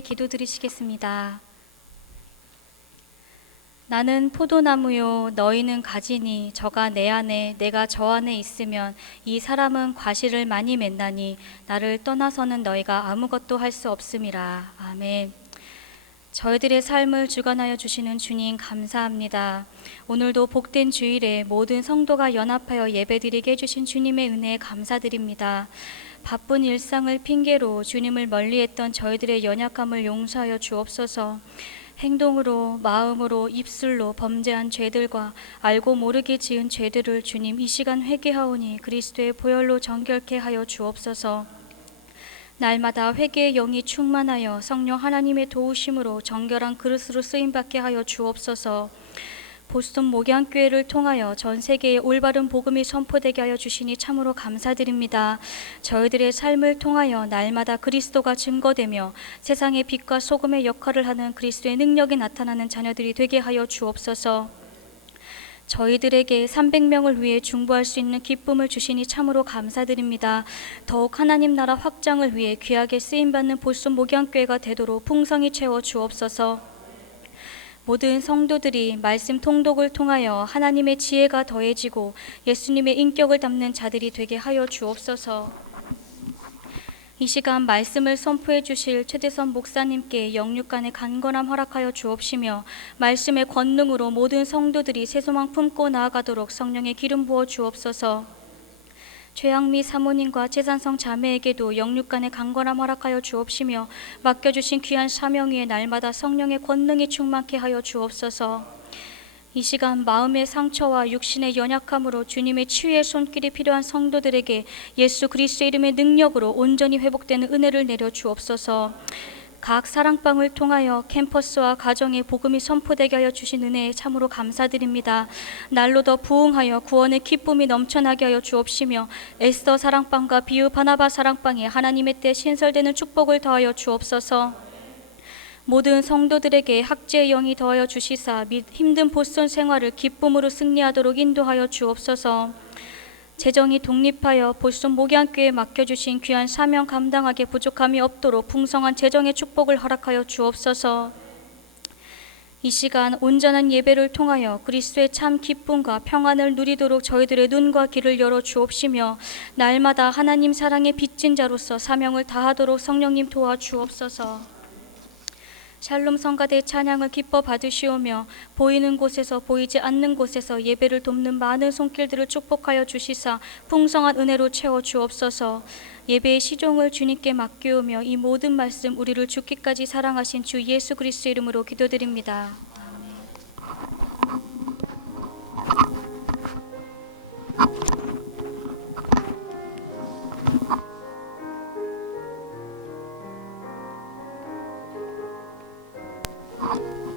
기도드리시겠습니다. 나는 포도나무요 너희는 가지니 저가 내 안에 내가 저 안에 있으면 이 사람은 과실을 많이 맺나니 나를 떠나서는 너희가 아무것도 할 수 없음이라 아멘. 저희들의 삶을 주관하여 주시는 주님 감사합니다. 오늘도 복된 주일에 모든 성도가 연합하여 예배드리게 해주신 주님의 은혜에 감사드립니다. 바쁜 일상을 핑계로 주님을 멀리했던 저희들의 연약함을 용서하여 주옵소서. 행동으로, 마음으로, 입술로 범죄한 죄들과 알고 모르게 지은 죄들을 주님 이 시간 회개하오니 그리스도의 보혈로 정결케 하여 주옵소서. 날마다 회개의 영이 충만하여 성령 하나님의 도우심으로 정결한 그릇으로 쓰임 받게 하여 주옵소서. 보스턴 목양교회를 통하여 전 세계에 올바른 복음이 선포되게 하여 주시니 참으로 감사드립니다. 저희들의 삶을 통하여 날마다 그리스도가 증거되며 세상의 빛과 소금의 역할을 하는 그리스도의 능력이 나타나는 자녀들이 되게 하여 주옵소서. 저희들에게 300명을 위해 중보할 수 있는 기쁨을 주시니 참으로 감사드립니다. 더욱 하나님 나라 확장을 위해 귀하게 쓰임 받는 보스 목양교회가 되도록 풍성히 채워 주옵소서. 모든 성도들이 말씀 통독을 통하여 하나님의 지혜가 더해지고 예수님의 인격을 담는 자들이 되게 하여 주옵소서. 이 시간 말씀을 선포해 주실 최대선 목사님께 영육간의 간건함 허락하여 주옵시며 말씀의 권능으로 모든 성도들이 새 소망 품고 나아가도록 성령의 기름 부어 주옵소서. 최양미 사모님과 최산성 자매에게도 영육간의 강건함 허락하여 주옵시며 맡겨주신 귀한 사명 위에 날마다 성령의 권능이 충만케 하여 주옵소서. 이 시간 마음의 상처와 육신의 연약함으로 주님의 치유의 손길이 필요한 성도들에게 예수 그리스도의 이름의 능력으로 온전히 회복되는 은혜를 내려 주옵소서. 각 사랑방을 통하여 캠퍼스와 가정의 복음이 선포되게 하여 주신 은혜에 참으로 감사드립니다. 날로 더 부흥하여 구원의 기쁨이 넘쳐나게 하여 주옵시며 에스더 사랑방과 비유 바나바 사랑방에 하나님의 때 신설되는 축복을 더하여 주옵소서. 모든 성도들에게 학제의 영이 더하여 주시사 및 힘든 보선 생활을 기쁨으로 승리하도록 인도하여 주옵소서. 재정이 독립하여 보선 목양교에 맡겨주신 귀한 사명 감당하게 부족함이 없도록 풍성한 재정의 축복을 허락하여 주옵소서. 이 시간 온전한 예배를 통하여 그리스도의 참 기쁨과 평안을 누리도록 저희들의 눈과 귀를 열어 주옵시며 날마다 하나님 사랑의 빚진 자로서 사명을 다하도록 성령님 도와 주옵소서. 샬롬 성가대 찬양을 기뻐 받으시오며 보이는 곳에서 보이지 않는 곳에서 예배를 돕는 많은 손길들을 축복하여 주시사 풍성한 은혜로 채워 주옵소서. 예배의 시종을 주님께 맡기오며 이 모든 말씀 우리를 죽기까지 사랑하신 주 예수 그리스도 이름으로 기도드립니다. 아멘. 啊